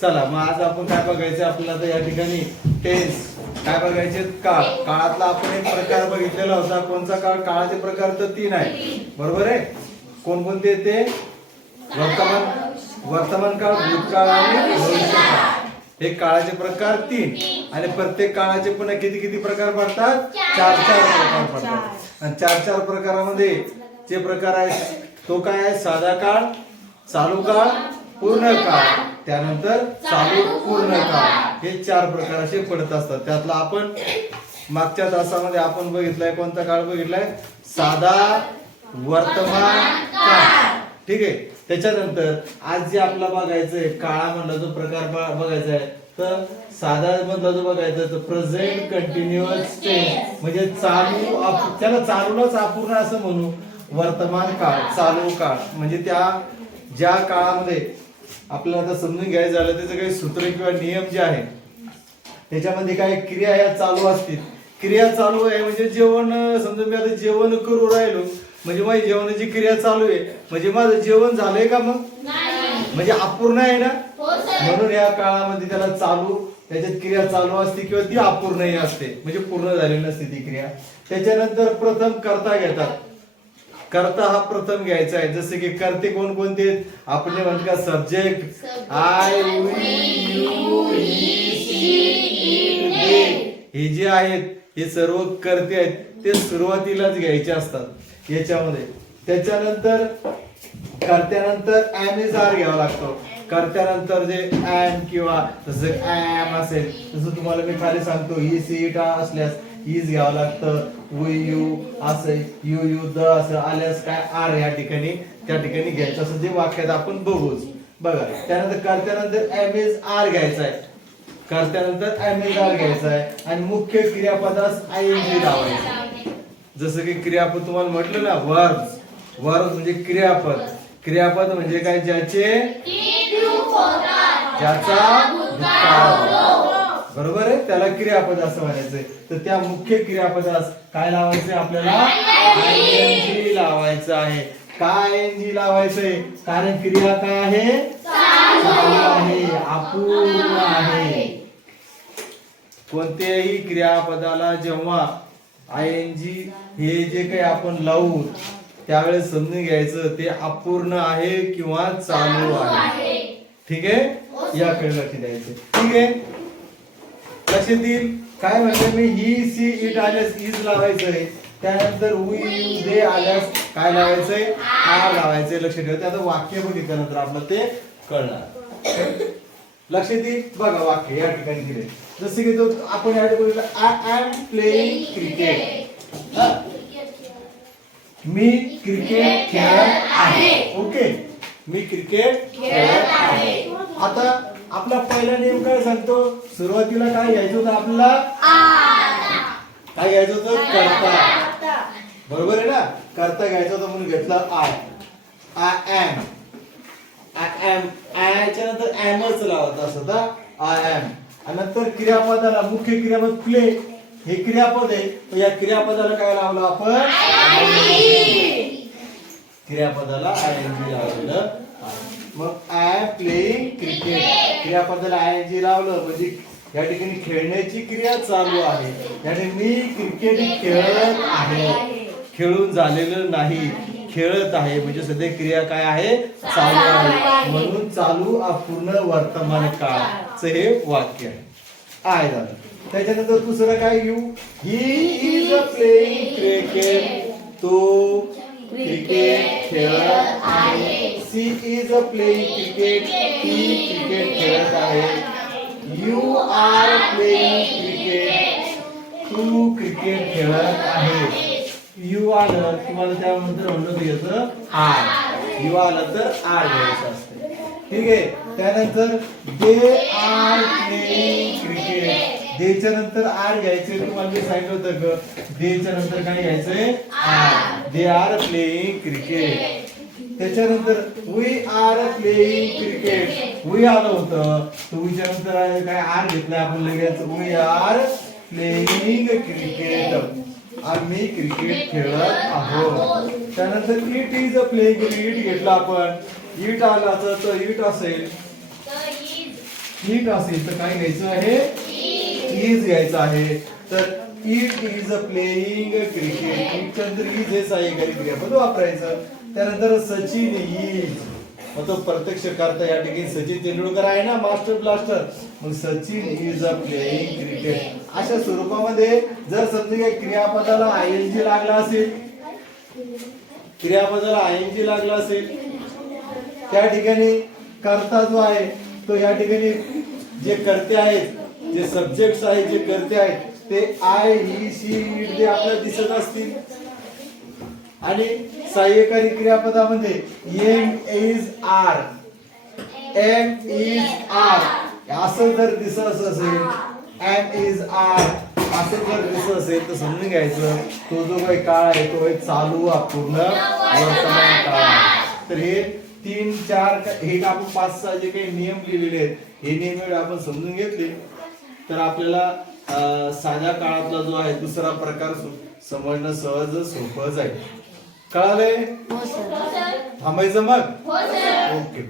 चला मग आज आपण काय बघायचं आपल्याला आता या ठिकाणी? टेन्स काय बघायचे? काळ. काळातला आपण एक प्रकार बघितलेला होता. कोणता काळ? काळाचे प्रकार तर तीन आहे बरोबर आहे? कोणकोणते ते वर्तमान वर्तमान काळ भूतकाळ आणि भविष्यकाळ. हे काळाचे प्रकार तीन. आणि प्रत्येक काळाचे पुन्हा किती किती प्रकार पडतात? चार चार प्रकार पडतात. आणि चार चार प्रकारामध्ये जे प्रकार आहेत तो काय आहे? साधा काळ चालू काळ पूर्ण काळ. त्यानंतर चालू पूर्ण काळ. हे चार प्रकार असे पडत असतात. त्यातला आपण मागच्या तासामध्ये आपण बघितलाय कोणता काळ बघितलाय? साधा वर्तमान काळ. ठीक आहे? त्याच्यानंतर आज जे आपला बघायचंय काळा मधला जो प्रकार बघायचा आहे तर साधा मधला जो बघायचा तर प्रेझेंट कंटिन्युअस टेन्स म्हणजे चालू त्याला चालूलाच अपूर्ण असं म्हणू. वर्तमान काळ चालू काळ. म्हणजे त्या ज्या काळामध्ये आपल्याला आता समजून घ्यायचं झालं त्याचं काही सूत्र किंवा नियम जे आहे त्याच्यामध्ये काय क्रिया या चालू असतील. क्रिया चालू आहे म्हणजे जेवण अं, समजा मी आता जेवण करू राहिलो म्हणजे माझी जेवणाची क्रिया चालू आहे. म्हणजे माझं जेवण झालंय का मग? म्हणजे अपूर्ण आहे ना? म्हणून या काळामध्ये त्याला चालू त्याच्यात क्रिया चालू असते किंवा ती अपूर्णही असते. म्हणजे पूर्ण झालेली नसते ती क्रिया. त्याच्यानंतर प्रथम करता घेतात. करता हा प्रथम घ्यायचा आहे. जसे की करते कोण कोणते आपले आपण का सब्जेक्ट आय यू हे जे आहेत हे सर्व करते आहेत ते सुरुवातीलाच घ्यायचे असतात. याच्यामध्ये. त्याच्यानंतर करत्यानंतर ऍम आर घ्यावा लागतो. करत्यानंतर जे एम किंवा जसं एम असेल तसं तुम्हाला मी खाली सांगतो. ही सीट असल्यास इज घ्यावं लागतं. वी यू असं यू यू द असं आल्यास काय आर या ठिकाणी त्या ठिकाणी घ्यायचं. असं जे वाक्यात आपण बघूच. बघा त्यानंतर करत्यानंतर एम इज आर घ्यायचा आहे. करत्यानंतर एम इज आर घ्यायचा आहे. आणि मुख्य क्रियापदास आय एन जी लावायचं. जसं की क्रियापद तुम्हाला म्हटलं ना वर्ब. वर्ब म्हणजे क्रियापद. क्रियापद म्हणजे काय? ज्याचे ज्याचा भूतकाळ बरोबर आहे? त्याला क्रियापद असं म्हणायचंय. तर त्या मुख्य क्रियापदास काय लावायचंय आपल्याला? आयएनजी लावायचं आहे. काय एनजी लावायचंय. कारण क्रिया काय आहे? आहे. अपूर्ण आहे. कोणत्याही क्रियापदाला जेव्हा आय एन जी हे जे काही आपण लावू त्यावेळेस समजून घ्यायचं ते अपूर्ण आहे किंवा चालू आहे. ठीक आहे? याकडे लक्ष द्यायचं. ठीक आहे? लक्ष देईल? काय म्हणते मी ही सी इट आल्यास इज लावायचंय. त्यानंतर वी यू दे आल्यास काय लावायचंय? आर लावायचंय. लक्ष ठेवा. आता वाक्य बघितल्यानंतर आपलं ते कळणार. लक्ष देईल बघा वाक्य या ठिकाणी दिले जसे की तो आपण या ठिकाणी आय एम प्लेइंग क्रिकेट मी क्रिकेट खेळत आहे. ओके? मी क्रिकेट खेळत आहे. आता आपला पहिला नियम काय सांगतो? सुरुवातीला काय घ्यायचं होतं आपल्याला? काय घ्यायचं होतं? करता. बरोबर आहे ना? करता घ्यायचं होतं म्हणून घेतलं I I am. I am. आयच्या नंतर एमच लावत असत आय एम. आणि नंतर क्रियापदाला मुख्य क्रियापद प्ले हे क्रियापद आहे. तर या क्रियापदाला काय लावलं आपण? क्रियापदाला आय जी लावलेलं आहे. मग आय प्लेइंग क्रिकेट. क्रियापदाला आय एन जी लावलं म्हणजे या ठिकाणी खेळण्याची क्रिया चालू आहे. याने मी क्रिकेट खेळत आहे. खेळून झालेलं नाही. खेळत आहे. म्हणजे सध्या क्रिया काय आहे? चालू आहे. म्हणून चालू अपूर्ण वर्तमान काळाचं हे वाक्य आहे. आहे झालं त्याच्यानंतर दुसरं काय येऊ he is a playing cricket तो क्रिकेट खेळत आहे. She is a playing cricket ती क्रिकेट खेळत आहे. यू आर प्लेइंग क्रिकेट तू क्रिकेट खेळत आहे यू आलं तुम्हाला त्यानंतर म्हणलं घ्यायचं आर यू आलं तर आर घ्यायचं असते. ठीक आहे? त्यानंतर दे आर प्लेइंग क्रिकेट देच्या नंतर आर घ्यायचे तुम्हाला मी सांगितलं होतं ग. देच्या नंतर काय घ्यायचंय? Are. They are playing cricket. त्याच्यानंतर we are playing cricket. We आलं होतं. तर वीच्या नंतर काय? आर घेतलाय आपण लगेच. We are playing cricket. आम्ही क्रिकेट खेळत आहोत. त्यानंतर it is a playing. It घेतला आपण. इट आला तर इट असेल. इट असेल तर काय घ्यायचं आहे? इज घ्यायचं आहे. तर it is a playing cricket it is हे सहाय्यकारी क्रियापद वापरायचं त्यानंतर सचिन इज मग तो प्रत्यक्ष करता या ठिकाणी सचिन तेंडुलकर आहे ना मास्टर ब्लास्टर मग Sachin is a playing cricket अशा स्वरूपामध्ये जर समजा क्रियापदाला आय एन जी लागला असेल क्रियापदाला आय एन जी लागला असेल त्या ठिकाणी कर्ता जो आहे तो या ठिकाणी जे करते आहेत जे सब्जेक्ट आहेत जे करते आहेत ते आय ही सी ते आपल्याला दिसत असतील. आणि सहाय्यकारी क्रियापदामध्ये am is are am is are असं जर दिसत असेल एम इज आर असं जर दिसत असेल तर समजून घ्यायचं तो जो काही काळ आहे तो एक चालू पूर्ण वर्तमान काळ आहे. तर हे तीन चार हे आपण पाच सहा जे काही नियम लिहिलेले आहेत हे नियम आपण समजून घेतले. तर आपल्याला साध्या काळातला जो आहे दुसरा प्रकार समजणं सहज सोपं जाईल. कळालंय? हो सर. थांबायचं मग? हो ओके.